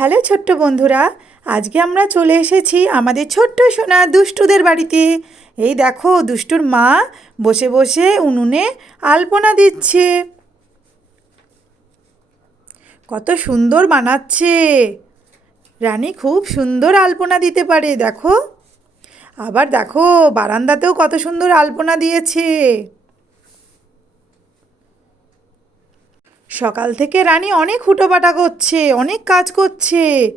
Hello ছোট্ট বন্ধুরা, আজকে আমরা চলে এসেছি আমাদের ছোট্ট সোনা দুষ্টুদের বাড়িতে। এই দেখো, দুষ্টুর মা বসে বসে উনুনে আলপনা দিচ্ছে। কত সুন্দর বানাচ্ছে। রানী খুব সুন্দর আলপনা দিতে পারে, দেখো। আবার দেখো, বারান্দাতেও কত সুন্দর আলপনা দিয়েছে। সকাল থেকে রানী অনেক হুটোপাটা করছে অনেক কাজ করছে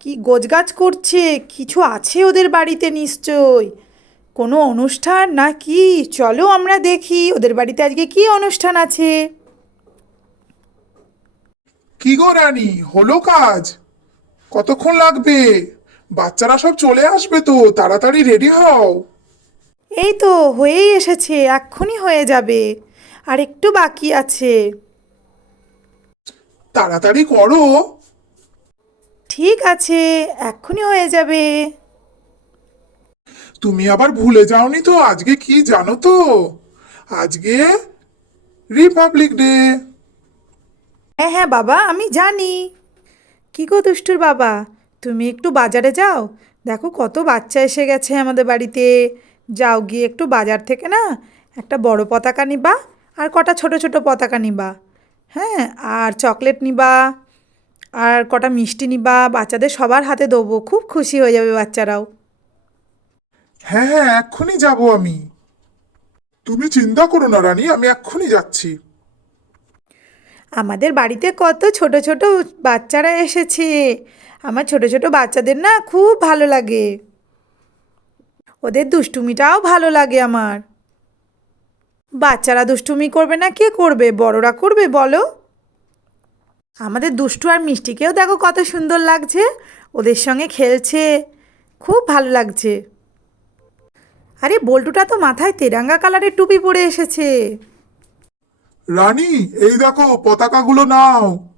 কি গোছগাছ করছে কিছু আছে ওদের বাড়িতে নিশ্চয়? কোনো অনুষ্ঠান না কি চলো আমরা দেখি ওদের বাড়িতে আজকে কি অনুষ্ঠান আছে? কি গো রানী হলো কাজ? কতক্ষণ লাগবে? বাচ্চারা সব চলে আসবে তো তাড়াতাড়ি রেডি হও। এই তো হয়েই এসেছে এক্ষুনি হয়ে যাবে। আর একটু বাকি আছে। তাড়াতাড়ি করো। ঠিক আছে এক্ষুনি হয়ে যাবে। তুমি আবার ভুলে যাওনি তো আজকে কি জানো তো? আজকে রিপাবলিক ডে হ্যাঁ হ্যাঁ বাবা আমি জানি। কি গো দুষ্টুর বাবা তুমি একটু বাজারে যাও। দেখো কত বাচ্চা এসে গেছে আমাদের বাড়িতে। যাও গিয়ে একটু বাজার থেকে না একটা বড় পতাকা নিবা আর কটা ছোট ছোট পতাকা নিবা। হ্যাঁ আর চকলেট নিবা আর কটা মিষ্টি নিবা বাচ্চাদের সবার হাতে দেবো খুব খুশি হয়ে যাবে বাচ্চারাও। হ্যাঁ হ্যাঁ এক্ষুনি যাব আমি। তুমি চিন্তা করো না রানী আমি এক্ষুনি যাচ্ছি। আমাদের বাড়িতে কত ছোট ছোট বাচ্চারা এসেছে। আমার ছোট ছোট বাচ্চাদের না খুব ভালো লাগে। ওদের দুষ্টুমিটাও ভালো লাগে আমার। বাচ্চারা দুষ্টুমি করবে না? কে করবে? বড়রা করবে, বলো। আমাদের দুষ্টু আর মিষ্টিকেও দেখো কত সুন্দর লাগছে। ওদের সঙ্গে খেলছে। খুব ভালো লাগছে। আরে, বল্টুটা তো মাথায় তেরাঙ্গা কালারের টুপি পরে এসেছে। রানী, এই দেখো, পতাকাগুলো নাও।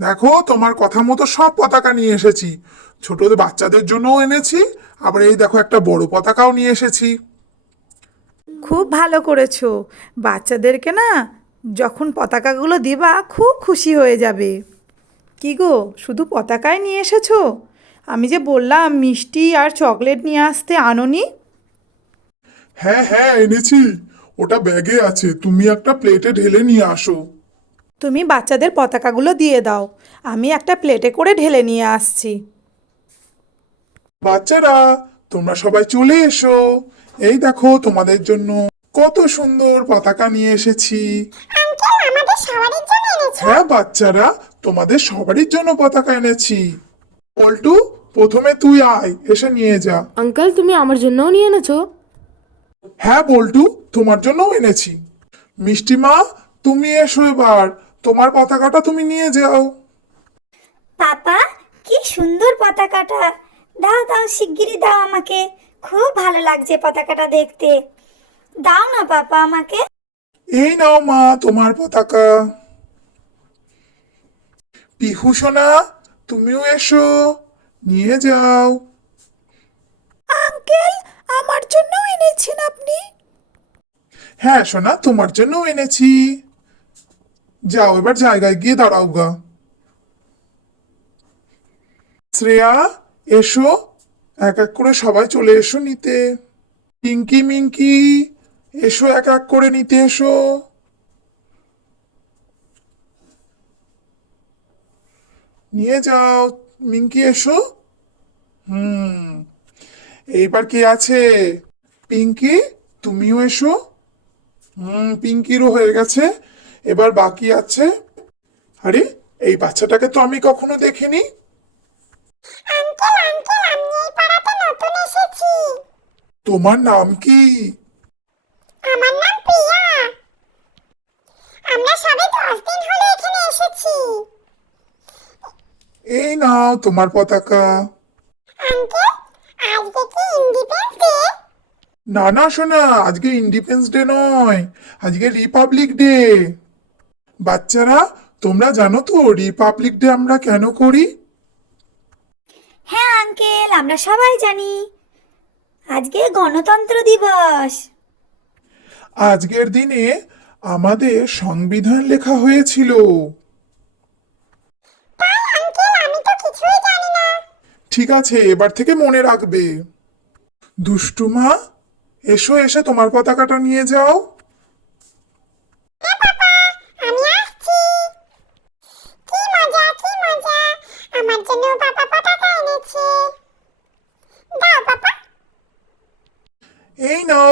দেখো, তোমার কথা মতো সব পতাকা নিয়ে এসেছি। ছোটদের বাচ্চাদের জন্যও এনেছি, আবার এই দেখো একটা বড় পতাকাও নিয়ে এসেছি। খুব ভালো করেছ। বাচ্চাদেরকে না যখন পতাকাগুলো দিবা খুব খুশি হয়ে যাবে। কি গো শুধু পতাকায় নিয়ে এসেছ? আমি যে বললাম মিষ্টি আর চকলেট নিয়ে আসতে আনোনি? হ্যাঁ হ্যাঁ এনেছি। ওটা ব্যাগে আছে। তুমি একটা প্লেটে ঢেলে নিয়ে আসো। তুমি বাচ্চাদের পতাকাগুলো দিয়ে দাও। আমি একটা প্লেটে করে ঢেলে নিয়ে আসছি। বাচ্চারা তোমরা সবাই চলে এসো। এই দেখো তোমাদের জন্য কত সুন্দর পতাকা নিয়ে এসেছি। আঙ্কেল আমাদের সবারই জন্য এনেছো? হ্যাঁ বাচ্চারা তোমাদের সবারই জন্য পতাকা এনেছি। পল্টু প্রথমে তুই আয় এসে নিয়ে যা। আঙ্কেল তুমি আমার জন্যও নিয়ে এনেছো? হ্যাঁ বল্টু তোমার জন্যও এনেছি। মিষ্টি মা তুমি এসো এবার তোমার পতাকাটা তুমি নিয়ে যাও। পাপা কি সুন্দর পতাকাটা। দাও দাও শিগগিরই দাও আমাকে। খুব ভালো লাগছে পতাকাটা দেখতে। দাও না পাপা আমাকে। এই নাও মা তোমার পতাকা। পিহু সোনা তুমিও এসো নিয়ে যাও। আঙ্কেল আমার জন্য এনেছেন আপনি? হ্যাঁ সোনা তোমার জন্যও এনেছি। যাও এবার জায়গায় গিয়ে দাঁড়াও গা। শ্রেয়া এসো এক এক করে সবাই চলে এসো নিতে। পিঙ্কি, মিঙ্কি, এসো এক এক করে নিতে এসো। নিয়ে যাও। মিঙ্কি, এসো। হুম। এইবার কে আছে? পিঙ্কি, তুমিও এসো। হুম, পিঙ্কিরও হয়ে গেছে। এবার বাকি আছে। আরে, এই বাচ্চাটাকে তো আমি কখনো দেখিনি। আঙ্কেল আঙ্কেল আমি এই পাড়াতে নতুন এসেছি। তোমার নাম কি? আমার নাম প্রিয়া। আমরা সবে দশ দিন হলো এখানে এসেছি। এই নাও তোমার পতাকা। আঙ্কেল আজকে কি ইন্ডিপেন্ডেন্স ডে? না না শোনা আজকে ইন্ডিপেন্ডেন্স ডে নয় আজকে রিপাবলিক ডে। বাচ্চারা তোমরা জানো তো রিপাবলিক ডে আমরা কেন করি? হ্যাঁ আঙ্কেল আমরা সবাই জানি। আজকে গণতন্ত্র দিবস। আজকের দিনে আমাদের সংবিধান লেখা হয়েছিল। ঠিক আছে এবার থেকে মনে রাখবে। দুষ্টুমা এসো এসে তোমার পতাকাটা নিয়ে যাও।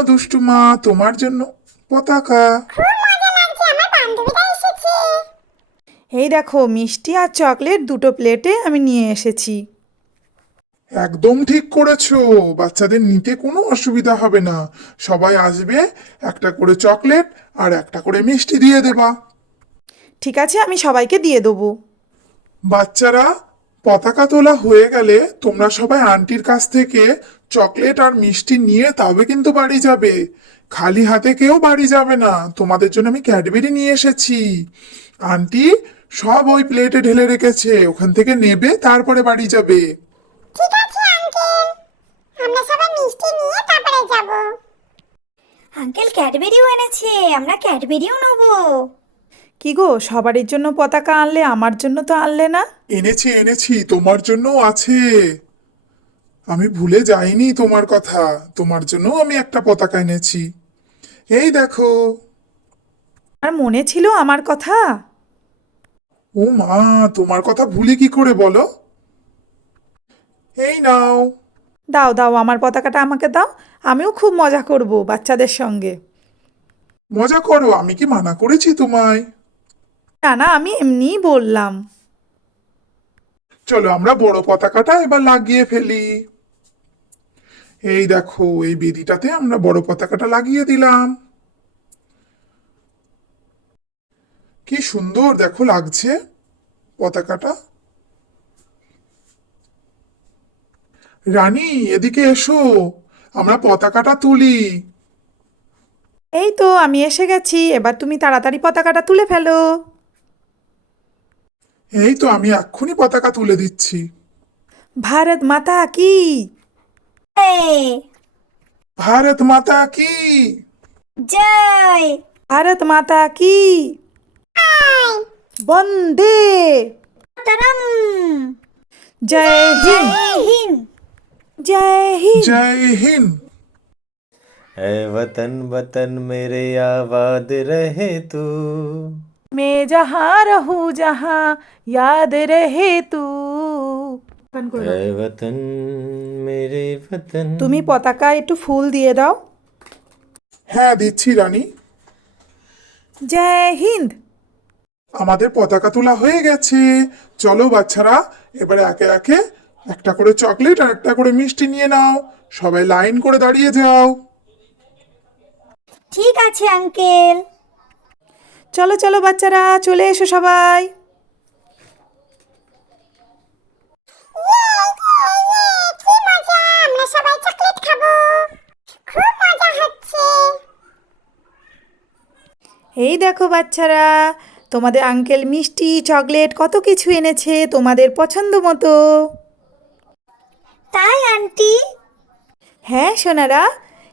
এই নাও দুষ্টুমা তোমার জন্য পতাকা। এই দেখো মিষ্টি আর চকলেট দুটো প্লেটে আমি নিয়ে এসেছি। একদম ঠিক করেছ। বাচ্চাদের নিতে কোনো অসুবিধা হবে না। সবাই আসবে একটা করে চকলেট আর একটা করে মিষ্টি দিয়ে দেবা। ঠিক আছে আমি সবাইকে দিয়ে দেবো। বাচ্চারা পতাকা তোলা হয়ে গেলে তোমরা সবাই আন্টির কাছ থেকে চকলেট আর মিষ্টি নিয়ে তবে কিন্তু বাড়ি যাবে। খালি হাতে কেউ বাড়ি যাবে না। তোমাদের জন্য আমি ক্যাডবেরি নিয়ে এসেছি। আন্টি সব ওই প্লেটে ঢেলে রেখেছে। ওখান থেকে নেবে তারপরে বাড়ি যাবে। ঠিক আছে আঙ্কেল। আমরা সবাই মিষ্টি নিয়ে তারপরে যাব। আঙ্কেল ক্যাডবেরিও এনেছে। আমরা ক্যাডবেরিও নেব। কি গো সবারই জন্য পতাকা আনলে আমার জন্য তো আনলে না? এনেছি এনেছি। তোমার জন্য আছে। আমি ভুলে যাইনি তোমার কথা তোমার জন্য আমি একটা পতাকা এনেছি। এই দেখো। আর মনে ছিল আমার কথা? ও মা তোমার কথা ভুলে কি করে বলো? এই নাও। দাও দাও আমার পতাকাটা আমাকে দাও। আমিও খুব মজা করব বাচ্চাদের সঙ্গে। মজা করো আমি কি মানা করেছি তোমায়? না না আমি এমনিই বললাম। চলো আমরা বড় পতাকাটা এবার লাগিয়ে ফেলি। এই দেখো এই বেদিটাতে আমরা বড় পতাকাটা লাগিয়ে দিলাম। কি সুন্দর দেখো লাগছে পতাকাটা। রানী এদিকে এসো আমরা পতাকাটা তুলি। এই তো আমি এসে গেছি এবার তুমি তাড়াতাড়ি পতাকাটা তুলে ফেলো। এই তো আমি এক্ষুনি পতাকা তুলে দিচ্ছি। ভারত মাতা কি? भारत माता की। जय। भारत माता की। वंदे। मातरम। जय हिंद। जय हिंद। जय हिंद। है वतन वतन मेरे आबाद रहे तू। मैं जहाँ रहूँ जहाँ याद रहे तू। তুমি পতাকা একটু ফুল দিয়ে দাও। হ্যাঁ দিচ্ছি রানী। জয় হিন্দ। আমাদের পতাকা তোলা হয়ে গেছে। চলো বাচ্চারা এবারে একে একে একটা করে চকলেট আর একটা করে মিষ্টি নিয়ে নাও। সবাই লাইন করে দাঁড়িয়ে যাও। ঠিক আছে আঙ্কেল। চলো চলো বাচ্চারা চলে এসো সবাই কি মজা আমরা সবাই চকলেট খাব খুব মজা হচ্ছে এই দেখো বাচ্চারা তোমাদের আঙ্কেল মিষ্টি চকলেট কত কিছু এনেছে তোমাদের পছন্দ মতো। তাই আন্টি হ্যাঁ সোনারা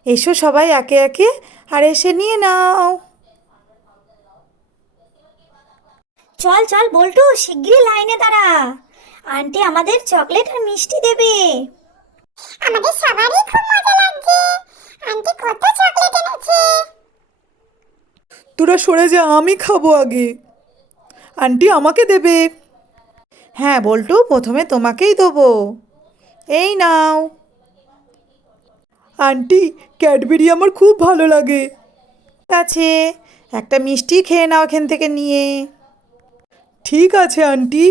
এসো সবাই একে একে আর এসে নিয়ে নাও। চল চল বল্টু শিগগিরই লাইনে দাঁড়া। আন্টি আমাদের চকলেট আর মিষ্টি দেবে। আমাদের সবারই খুব মজা লাগছে। আন্টি কত চকলেট এনেছে। তোরা সরে যা আমি খাব আগে। আন্টি আমাকে দেবে। হ্যাঁ বল্টু প্রথমে তোমাকেই দেবো। এই নাও। আন্টি ক্যাডবেরি আমার খুব ভালো লাগে। আছে একটা মিষ্টি খেয়ে নাও এখান থেকে নিয়ে। ঠিক আছে আন্টি।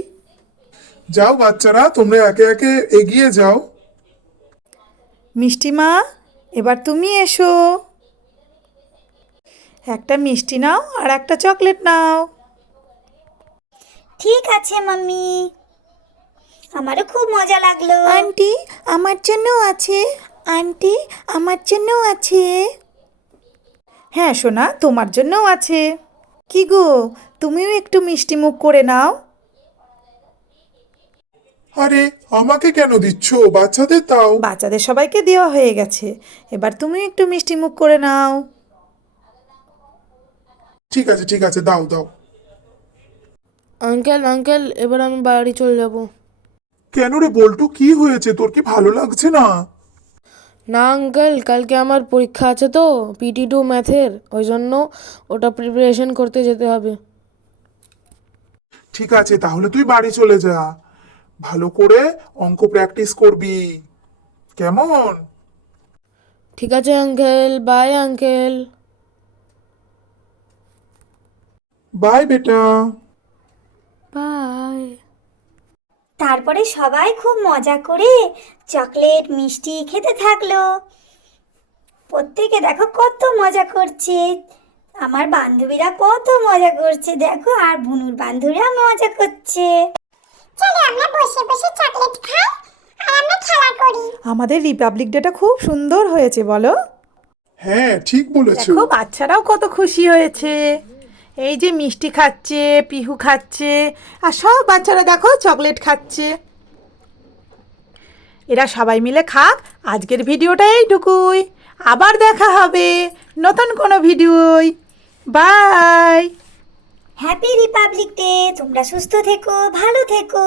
যাও বাচ্চারা তোমরা একে একে এগিয়ে যাও। মিষ্টি মা এবার তুমি এসো। একটা মিষ্টি নাও আর একটা চকলেট নাও। ঠিক আছে মাম্মি। আমারও খুব মজা লাগল। আন্টি আমার জন্যও আছে। আন্টি আমার জন্যও আছে। হ্যাঁ সোনা তোমার জন্যও আছে। কি গো তুমিও একটু মিষ্টি মুখ করে নাও। আরে আমাকে কেন দিচ্ছ? বাচ্চাদের দাও। বাচ্চাদের সবাইকে দেওয়া হয়ে গেছে। এবার তুমিও একটু মিষ্টি মুখ করে নাও। ঠিক আছে ঠিক আছে দাও দাও। আঙ্কেল আঙ্কেল এবার আমি বাড়ি চলে যাব। কেন রে বল্টু কি হয়েছে? তোর কি ভালো লাগছে না? না আঙ্কেল কালকে আমার পরীক্ষা আছে তো পিটি টু ম্যাথের ওই জন্য ওটা প্রিপারেশন করতে যেতে হবে। ঠিক আছে তাহলে তুই বাড়ি চলে যা। ভালো করে অঙ্ক প্র্যাকটিস করবি। কেমন? ঠিক আছে আঙ্কেল বাই আঙ্কেল। বাই বেটা। বাই। তারপরে সবাই খুব মজা করে চকলেট মিষ্টি খেতে থাকল। প্রত্যেকে দেখো কত মজা করছে। আমার বান্ধবীরা কত মজা করছে দেখো আর বুনুর বান্ধবীরা মজা করছে। চলো আমরা বসে বসে চকলেট খাই আর আমরা খেলা করি। আমাদের রিপাবলিক ডেটা খুব সুন্দর হয়েছে বলো। হ্যাঁ ঠিক বলেছ। দেখো বাচ্চারাও কত খুশি হয়েছে। এই যে মিষ্টি খাচ্ছে, পিহু খাচ্ছে, আর সব বাচ্চারা দেখো চকলেট খাচ্ছে। এরা সবাই মিলে খাক, আজকের ভিডিওটা এইটুকুই। আবার দেখা হবে নতুন কোনো ভিডিওই বাই! হ্যাপি রিপাবলিক ডে তোমরা সুস্থ থেকো, ভালো থেকো।